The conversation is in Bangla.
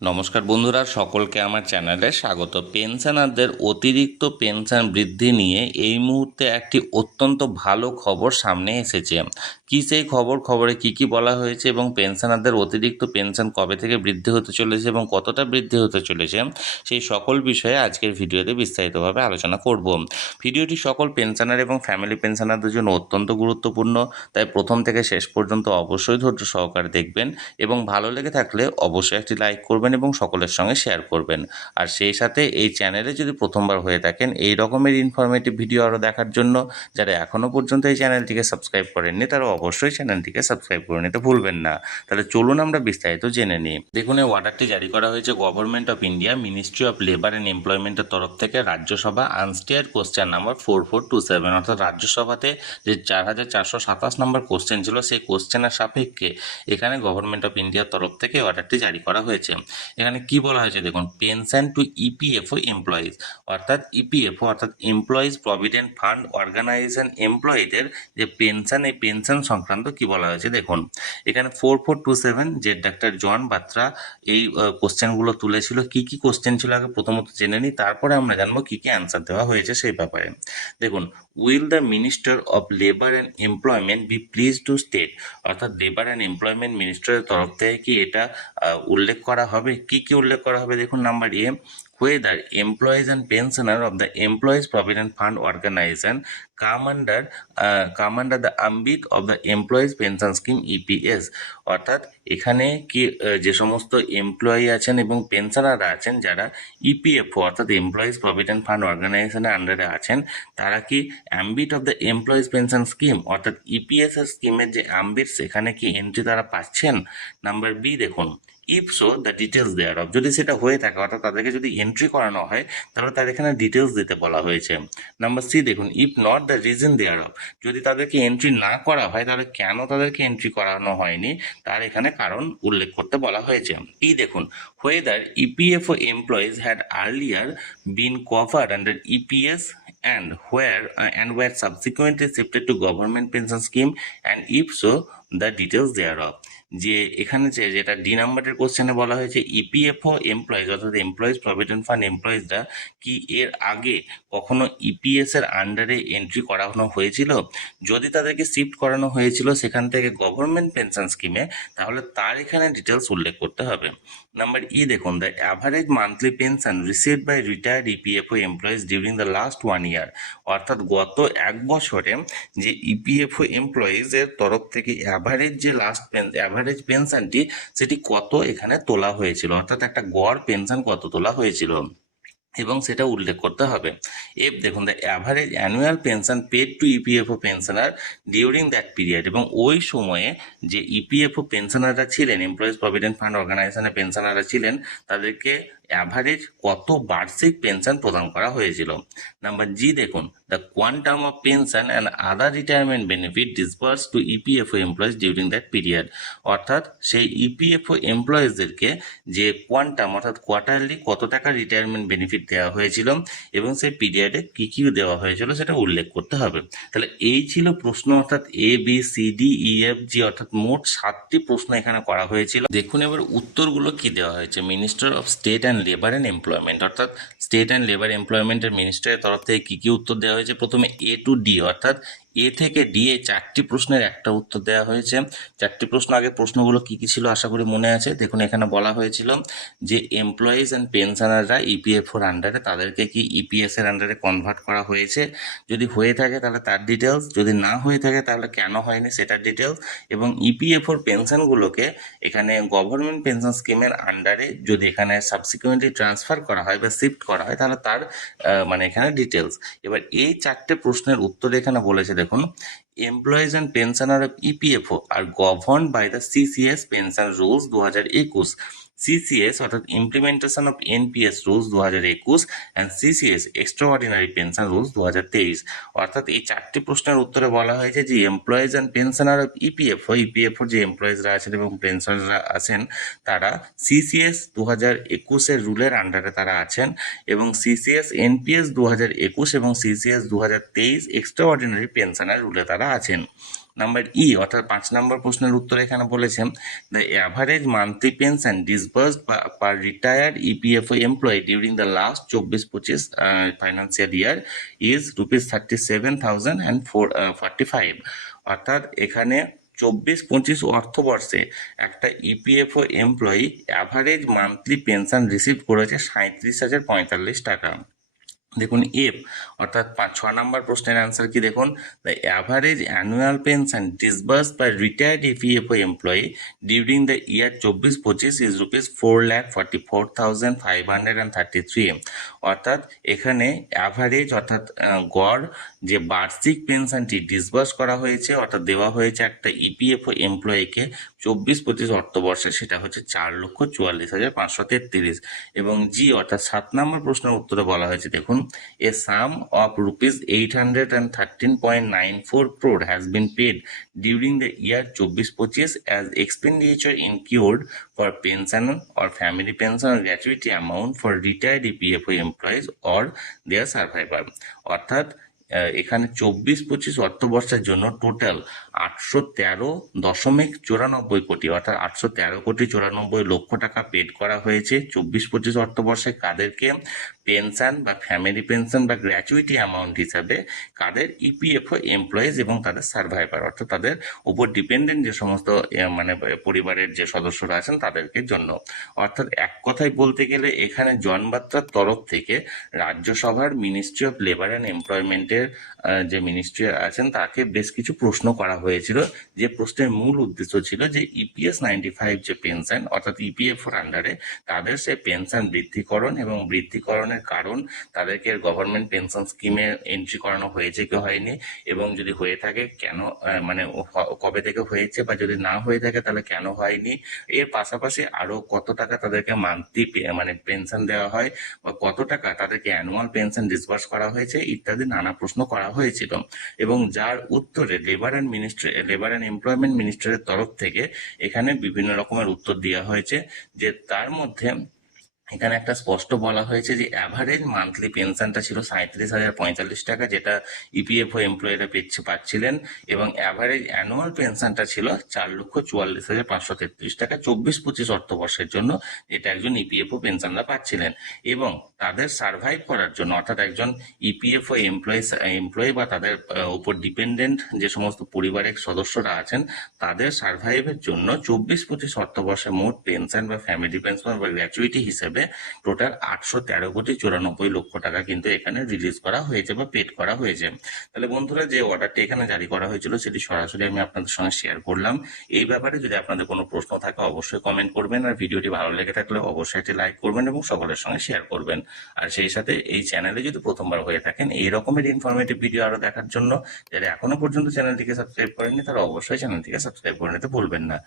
নমস্কার বন্ধুরা, সকলকে আমার চ্যানেলে স্বাগত। পেনশনারদের অতিরিক্ত পেনশন বৃদ্ধি নিয়ে এই মুহূর্তে একটি অত্যন্ত ভালো খবর সামনে এসেছে। কী সেই খবরে কি বলা হয়েছে এবং পেনশনারদের অতিরিক্ত পেনশন কবে থেকে বৃদ্ধি হতে চলেছে এবং কতটা বৃদ্ধি হতে চলেছে, সেই সকল বিষয়ে আজকের ভিডিওতে বিস্তারিতভাবে আলোচনা করব। ভিডিওটি সকল পেনশনার এবং ফ্যামিলি পেনশনারদের জন্য অত্যন্ত গুরুত্বপূর্ণ, তাই প্রথম থেকে শেষ পর্যন্ত অবশ্যই ধৈর্য সহকারে দেখবেন এবং ভালো লেগে থাকলে অবশ্যই একটি লাইক করবেন এবং সকলের সঙ্গে শেয়ার করবেন। আর সেই সাথে এই চ্যানেলে যদি প্রথমবার হয়ে থাকেন এই রকমের ইনফরমেটিভ ভিডিও আরও দেখার জন্য যারা এখনও পর্যন্ত এই চ্যানেলটিকে সাবস্ক্রাইব করেননি তারা অবশ্যই চ্যানেলটিকে সাবস্ক্রাইব করে নিতে ভুলবেন না। তাহলে চলুন আমরা বিস্তারিত জেনে নিই। দেখুন, এই অর্ডারটি জারি করা হয়েছে government of India, ministry of labour and এমপ্লয়মেন্টের তরফ থেকে। রাজ্যসভা আনস্টেয়ার কোশ্চেন নাম্বার 4427, অর্থাৎ রাজ্যসভাতে যে 4427 নম্বর কোশ্চেন ছিল সেই কোশ্চেনের সাপেক্ষে এখানে গভর্নমেন্ট অফ ইন্ডিয়ার তরফ থেকে অর্ডারটি জারি করা হয়েছে। এখানে কি বলা হয়েছে দেখুন, পেনশন টু ইপিএফও এমপ্লয়িজ, অর্থাৎ ইপিএফও অর্থাৎ এমপ্লয়িজ প্রভিডেন্ট ফান্ড অর্গানাইজেশন এমপ্লয়ীদের যে পেনশন, এই পেনশন সংক্রান্ত কি বলা হয়েছে দেখুন। এখানে 4427 যে ডাক্তার জন বাত্রা এই কোশ্চেনগুলো তুলেছিল। কি কোশ্চেন ছিল আগে প্রথমত জেনে নিই, তারপরে আমরা জানবো কি অ্যান্সার দেওয়া হয়েছে সেই ব্যাপারে। দেখুন, will the minister of labour and employment be please to state, অর্থাৎ লেবার অ্যান্ড এমপ্লয়মেন্ট মিনিস্টারের তরফ থেকে কি এটা উল্লেখ করা হবে। কি উল্লেখ করা হবে দেখুন, number A, whether employees and pensioner of the employees provident fund organization come under the ambit of the employees pension scheme EPS, অর্থাৎ এখানে কি যে সমস্ত এমপ্লয়ি আছেন এবং পেনশনাররা আছেন যারা ইপিএফও অর্থাৎ এমপ্লয়িজ প্রভিডেন্ট ফান্ড অর্গানাইজেশনের আন্ডারে আছেন, তারা কি ambit of the employees pension scheme অর্থাৎ ইপিএস এর স্কিমের যে অ্যাম্বিট সেখানে কি এন্ট্রি তারা পাচ্ছেন। নাম্বার বি দেখুন, if so the details thereof, যদি সেটা হয়ে থাকে অর্থাৎ তাদেরকে যদি এন্ট্রি করানো হয় তাহলে তার এখানে ডিটেলস দিতে বলা হয়েছে। নাম্বার সি দেখুন, if not the reason thereof, যদি তাদেরকে এন্ট্রি না করা হয় তাহলে কেন তাদেরকে এন্ট্রি করানো হয়নি তার এখানে কারণ উল্লেখ করতে বলা হয়েছে। ই দেখুন, whether EPFO employees had earlier been covered under EPS and were subsequently shifted to government pension scheme, and if so the details thereof, যে এখানে যেটা ডি নাম্বারের কোশ্চেনে বলা হয়েছে ইপিএফও এমপ্লয়িজ অর্থাৎ এমপ্লয়িজ প্রভিডেন্ট ফান্ড এমপ্লয়িজরা কি এর আগে কখনো ইপিএস এর আন্ডারে এন্ট্রি করানো হয়েছিল, যদি তাদেরকে শিফট করানো হয়েছিল সেখান থেকে গভর্নমেন্ট পেনশন স্কিমে তাহলে তার এখানে ডিটেলস উল্লেখ করতে হবে। নাম্বার ই দেখুন, the average monthly pension received by retired EPFO employees during the last 1 year, অর্থাৎ গত 1 বছরে যে ইপিএফও এমপ্লয়িজের তরফ থেকে অ্যাভারেজ যে অ্যাভারেজ পেনশনটি সেটি কত এখানে তোলা হয়েছিল, অর্থাৎ একটা গড় পেনশন কত তোলা হয়েছিল এবং সেটা উল্লেখ করতে হবে। এফ দেখুন, the average annual pension paid to EPFO pensioner during that period, এবং ওই সময়ে যে ইপিএফও পেনশনাররা ছিলেন, এমপ্লয়িজ প্রভিডেন্ট ফান্ড অর্গানাইজেশনের পেনশনাররা ছিলেন, তাদেরকে অ্যাভারেজ কত বার্ষিক পেনশন প্রদান করা হয়েছিল। নাম্বার জি দেখুন, the quantum of pension and other retirement benefit disburse to EPFO employees during that period, অর্থাৎ সেই ইপিএফও এমপ্লয়িজদেরকে যে কোয়ান্টাম অর্থাৎ কোয়ার্টারলি কত টাকা রিটায়ারমেন্ট বেনিফিট দেওয়া হয়েছিল এবং সেই পিরিয়ডে কি দেওয়া হয়েছিল সেটা উল্লেখ করতে হবে। তাহলে এই ছিল প্রশ্ন, অর্থাৎ A B C D E F G, অর্থাৎ মোট 7টি প্রশ্ন এখানে করা হয়েছিল। দেখুন এবার উত্তরগুলো কি দেওয়া হয়েছে। Minister of state and labour and employment, অর্থাৎ স্টেট অ্যান্ড লেবার এমপ্লয়মেন্টের মিনিস্টারের তরফ থেকে কি উত্তর দেওয়া হয়েছে। প্রথমে এ টু ডি, অর্থাৎ এ থেকে ডি এই 4টি প্রশ্নের একটা উত্তর দেওয়া হয়েছে। 4টি প্রশ্ন, আগে প্রশ্নগুলো কি ছিল আশা করি মনে আছে। দেখুন এখানে বলা হয়েছিল যে এমপ্লয়িজ অ্যান্ড পেনশনাররা ইপিএফওর আন্ডারে, তাদেরকে কি ইপিএস এর আন্ডারে কনভার্ট করা হয়েছে, যদি হয়ে থাকে তাহলে তার ডিটেলস, যদি না হয়ে থাকে তাহলে কেন হয়নি সেটার ডিটেলস, এবং ইপিএফওর পেনশনগুলোকে এখানে গভর্নমেন্ট পেনশন স্কিমের আন্ডারে যদি এখানে সাবসিকুয়েন্টলি ট্রান্সফার করা হয় বা শিফট করা হয় তাহলে তার মানে এখানে ডিটেলস। এবার এই 4টে প্রশ্নের উত্তরে এখানে বলেছে দেখুন, employees and pensioner of EPFO আর govern by the CCS pension rules 2021, CCS অর্থাৎ implementation of NPS rules 2021 and CCS extraordinary pension rules 2023, অর্থাৎ এই 4টি প্রশ্নের উত্তরে বলা হয়েছে যে employees and pensioner of EPFO যে এমপ্লয়িজরা আছেন এবং পেনশনাররা আছেন তারা সিসিএস 2021 রুলের আন্ডারে তারা আছেন, এবং সিসিএস এনপিএস 2021 এবং সিসিএস 2023 এক্সট্রাঅর্ডিনারি পেনশনের রুলে তারা আছেন। নাম্বার অর্থাৎ 5 নম্বর প্রশ্নের উত্তর এখানে বলেছেন the average monthly pension disbursed per retired EPFO employee during the last 24-25 financial year is ₹37,045। অর্থাৎ এখানে 24-25 অর্থবর্ষে একটা EPFO employee average monthly pension receive করেছে 37,045 টাকা। দেখুন অর্থাৎ 6 নম্বর প্রশ্নের অ্যান্সার কি দেখুন the average annual pension disbursed by retired EPFO employee during the year 24-25 is ₹4,44,533। অর্থাৎ এখানে অ্যাভারেজ অর্থাৎ গড় যে বার্ষিক পেনশনটি ডিসবার্স করা হয়েছে অর্থাৎ দেওয়া হয়েছে একটা ইপিএফও এমপ্লয়িকে 24-25 অর্থবর্ষে, সেটা হচ্ছে 4,44,533। এবং অর্থাৎ 7 নম্বর প্রশ্নের উত্তরে বলা হয়েছে দেখুন a sum of ₹813.94 crore has been paid during the year 24-25 as expenditure incurred for pension or family pension or gratuity amount for retired EPFO employees or their survivor। অর্থাৎ এখানে 24-25 অর্থবর্ষের জন্য টোটাল 813.94 কোটি অর্থাৎ 813,94,00,000 টাকা পেড করা হয়েছে 24-25 অর্থবর্ষে। কাদেরকে? পেনশন বা ফ্যামিলি পেনশন বা গ্র্যাচুইটি অ্যামাউন্ট হিসাবে কাদের? ইপিএফও এমপ্লয়িজ এবং তাদের সার্ভাইভার অর্থাৎ তাদের উপর ডিপেন্ডেন্ট যে সমস্ত মানে পরিবারের যে সদস্যরা আছেন তাদেরকে জন্য। অর্থাৎ এক কথায় বলতে গেলে এখানে জনবার্তার তরফ থেকে রাজ্যসভার মিনিস্ট্রি অফ লেবার অ্যান্ড এমপ্লয়মেন্টের যে মিনিস্ট্রি আছেন তাকে বেশ কিছু প্রশ্ন করা হয়েছিল, যে প্রশ্নের মূল উদ্দেশ্য ছিল যে ইপিএস 95 যে পেনশন অর্থাৎ ইপিএফওর আন্ডারে তাদের সে পেনশন বৃদ্ধিকরণ এবং বৃদ্ধিকরণের কারণ তাদেরকে গভর্নমেন্ট পেনশন স্কিমে এন্ট্রি করানো হয়েছে কি হয়নি, এবং যদি হয়ে থাকে কেন, মানে কবে থেকে হয়েছে, বা যদি না হয়ে থাকে তাহলে কেন হয়নি। এর পাশাপাশি আরো কত টাকা তাদেরকে মান্থলি মানে পেনশন দেওয়া হয় বা কত টাকা তাদেরকে অ্যানুয়াল পেনশন ডিসবার্স করা হয়েছে ইত্যাদি নানা প্রশ্ন করা হয়েছিল। এবং যার উত্তরে লেবার অ্যান্ড এমপ্লয়মেন্ট মিনিস্ট্রির তরফ থেকে এখানে বিভিন্ন রকমের উত্তর দেওয়া হয়েছে, যে তার মধ্যে এখানে একটা স্পষ্ট বলা হয়েছে যে অ্যাভারেজ মান্থলি পেনশনটা ছিল 37,045 টাকা, যেটা ইপিএফও এমপ্লয়িরা পাচ্ছিলেন, এবং অ্যাভারেজ অ্যানুয়াল পেনশনটা ছিল 4,44,533 টাকা 24-25 অর্থবর্ষের জন্য, যেটা একজন ইপিএফও পেনশনরা পাচ্ছিলেন। এবং তাদের সার্ভাইভ করার জন্য অর্থাৎ একজন ইপিএফও এমপ্লয়ি বা তাদের উপর ডিপেন্ডেন্ট যে সমস্ত পরিবারের সদস্যরা আছেন তাদের সার্ভাইভের জন্য 24-25 অর্থবর্ষে মোট পেনশন বা ফ্যামিলি পেনশন বা গ্র্যাচুইটি হিসেবে টোটাল 813,94,00,000 টাকা কিন্তু এখানে রিলিজ করা হয়েছে বা পেড করা হয়েছে। তাহলে বন্ধুরা, যে অর্ডারটি এখানে জারি করা হয়েছিল সেটি সরাসরি আমি আপনাদের সঙ্গে শেয়ার করলাম। এই ব্যাপারে যদি আপনাদের কোনো প্রশ্ন থাকে অবশ্যই কমেন্ট করবেন, আর ভিডিওটি ভালো লেগে থাকলে অবশ্যই একটি লাইক করবেন এবং সকলের সঙ্গে শেয়ার করবেন। আর সেই সাথে এই চ্যানেলে যদি প্রথমবার হয়ে থাকেন এই রকমের ইনফরমেটিভ ভিডিও আরো দেখার জন্য, যারা এখনো পর্যন্ত চ্যানেলটিকে সাবস্ক্রাইব করেননি তারা অবশ্যই চ্যানেলটিকে সাবস্ক্রাইব করে নিতে ভুলবেন না।